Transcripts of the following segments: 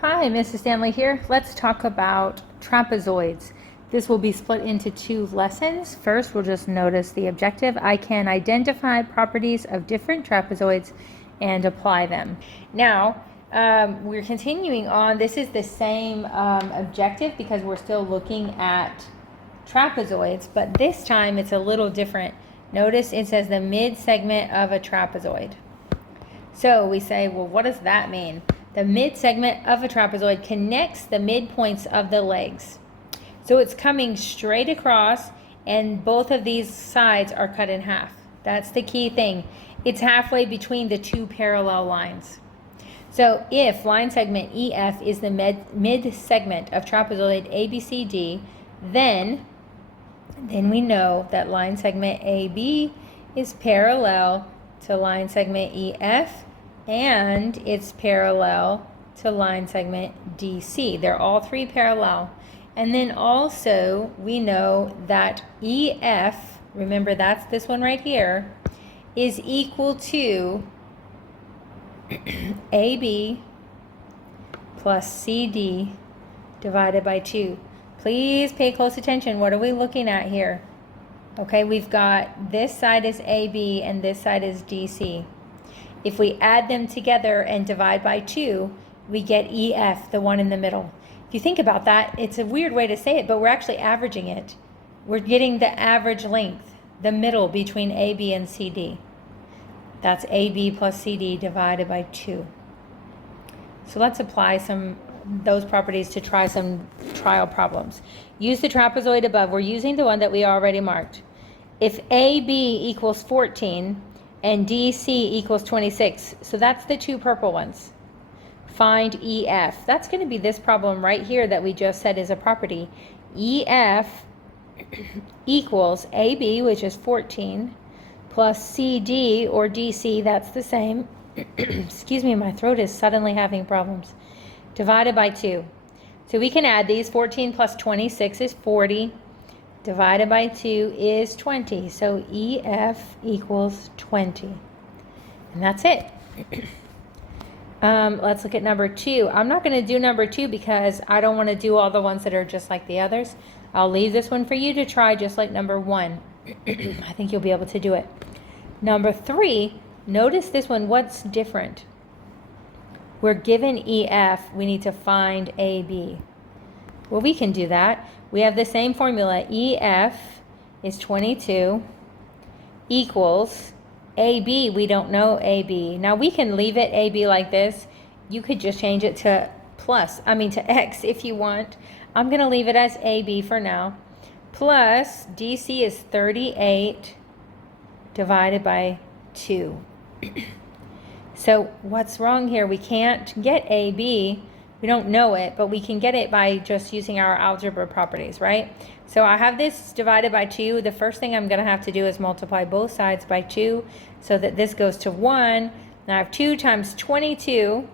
Hi, Mrs. Stanley here. Let's talk about trapezoids. This will be split into two lessons. First, we'll just notice the objective. I can identify properties of different trapezoids and apply them. Now, we're continuing on. This is the same objective because we're still looking at trapezoids, but this time it's a little different. Notice it says the mid-segment of a trapezoid. So we say, well, what does that mean? The mid-segment of a trapezoid connects the midpoints of the legs. So it's coming straight across, and both of these sides are cut in half. That's the key thing. It's halfway between the two parallel lines. So if line segment EF is the mid-segment of trapezoid ABCD, then we know that line segment AB is parallel to line segment EF, and it's parallel to line segment DC. They're all three parallel. And then also we know that EF, remember that's this one right here, is equal to AB plus CD divided by 2. Please pay close attention. What are we looking at here? Okay, we've got this side is AB and this side is DC. If we add them together and divide by 2, we get EF, the one in the middle. If you think about that, it's a weird way to say it, but we're actually averaging it. We're getting the average length, the middle between AB and CD. That's AB plus CD divided by 2. So let's apply those properties to try some trial problems. Use the trapezoid above. We're using the one that we already marked. If AB equals 14 and DC equals 26, so that's the two purple ones. Find EF. That's going to be this problem right here that we just said is a property. EF equals AB, which is 14, plus CD or DC, that's the same. Excuse me, my throat is suddenly having problems. Divided by 2. So we can add these. 14 plus 26 is 40. Divided by 2 is 20. So EF equals 20. And that's it. Let's look at number 2. I'm not going to do number 2 because I don't want to do all the ones that are just like the others. I'll leave this one for you to try just like number 1. I think you'll be able to do it. Number 3, notice this one. What's different? We're given EF, we need to find AB. Well, we can do that. We have the same formula. EF is 22 equals AB. We don't know AB. Now we can leave it AB like this. You could just change it to to X if you want. I'm going to leave it as AB for now. Plus DC is 38 divided by 2. So what's wrong here? We can't get AB. We don't know it, but we can get it by just using our algebra properties, right? So I have this divided by 2. The first thing I'm going to have to do is multiply both sides by 2 so that this goes to 1. Now I have 2 times 22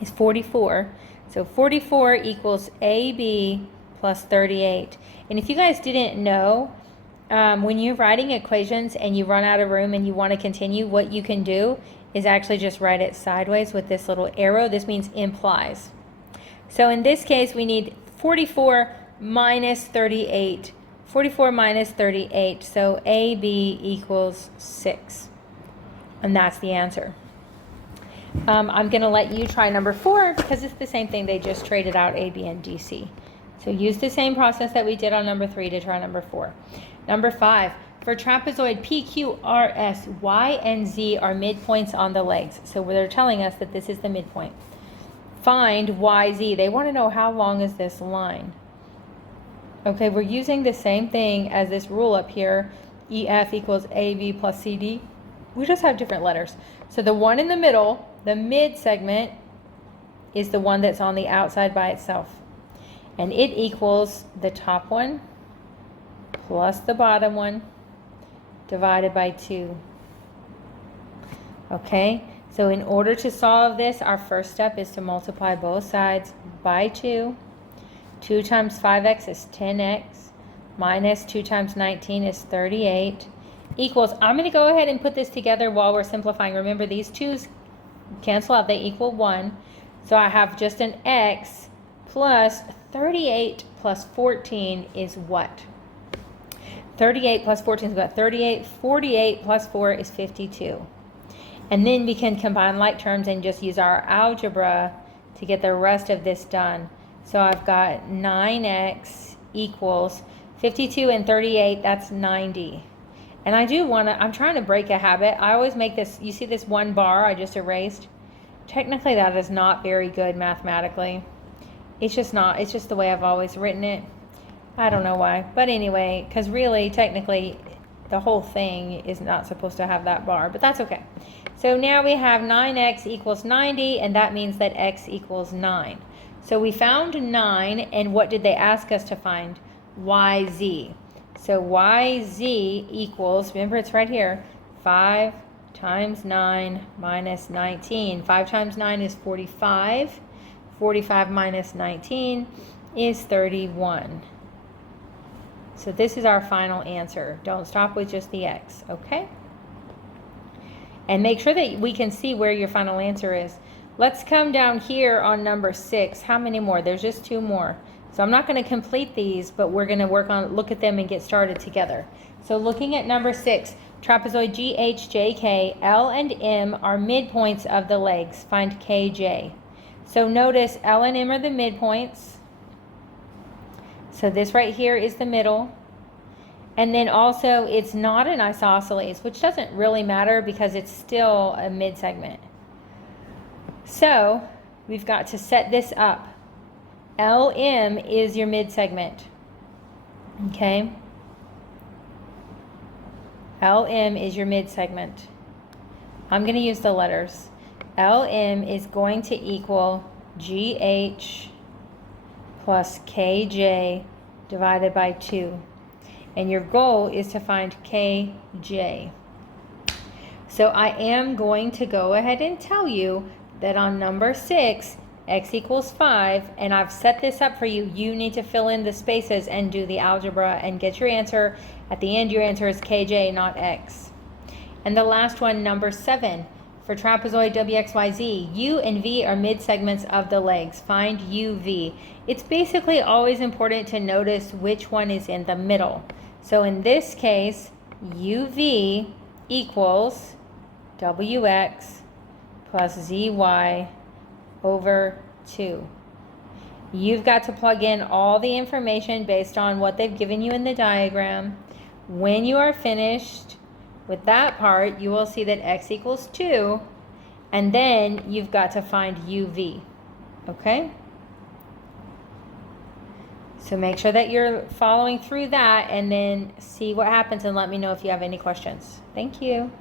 is 44. So 44 equals AB plus 38. And if you guys didn't know, when you're writing equations and you run out of room and you want to continue, what you can do is actually just write it sideways with this little arrow. This means implies. So in this case, we need 44 minus 38. 44 minus 38, so AB equals 6. And that's the answer. I'm going to let you try number 4 because it's the same thing. They just traded out AB and DC. So use the same process that we did on number 3 to try number 4. Number 5, for trapezoid PQRS, Y and Z are midpoints on the legs. So they're telling us that this is the midpoint. Find YZ. They want to know how long is this line. Okay, we're using the same thing as this rule up here. EF equals AB plus CD. We just have different letters. So the one in the middle, the mid segment, is the one that's on the outside by itself. And it equals the top one plus the bottom one divided by 2. Okay, so in order to solve this, our first step is to multiply both sides by 2. 2 times 5x is 10x, minus 2 times 19 is 38. equals, I'm going to go ahead and put this together while we're simplifying. Remember, these 2's cancel out, they equal 1. So I have just an x plus 38 plus 14 is what? 38 plus 14 is what? 38. 48 plus 4 is 52. And then we can combine like terms and just use our algebra to get the rest of this done. So I've got 9x equals 52 and 38, that's 90. And I do want to, I'm trying to break a habit. I always make this, you see this one bar I just erased? Technically that is not very good mathematically. It's just not, it's just the way I've always written it. I don't know why, but anyway, because really technically the whole thing is not supposed to have that bar, but that's okay. So now we have 9x equals 90, and that means that x equals 9. So we found 9, and what did they ask us to find? YZ. So YZ equals, remember it's right here, 5 times 9 minus 19. 5 times 9 is 45. 45 minus 19 is 31. So this is our final answer. Don't stop with just the x, okay? And make sure that we can see where your final answer is. Let's come down here on number 6. How many more? There's just 2 more. So I'm not going to complete these, but we're going to look at them and get started together. So looking at number 6, trapezoid GHJK, L and M are midpoints of the legs. Find KJ. So notice L and M are the midpoints. So this right here is the middle. And then also it's not an isosceles, which doesn't really matter because it's still a midsegment. So we've got to set this up. LM is your midsegment. Okay? LM is your midsegment. I'm going to use the letters. LM is going to equal GH plus KJ divided by 2. And your goal is to find KJ. So I am going to go ahead and tell you that on number 6, x equals 5, and I've set this up for you. You need to fill in the spaces and do the algebra and get your answer. At the end, your answer is KJ, not x. And the last one, number 7, for trapezoid WXYZ, U and V are midsegments of the legs. Find UV. It's basically always important to notice which one is in the middle. So in this case, UV equals WX plus ZY over 2. You've got to plug in all the information based on what they've given you in the diagram. When you are finished with that part, you will see that x equals 2, and then you've got to find UV. Okay? So make sure that you're following through that and then see what happens and let me know if you have any questions. Thank you.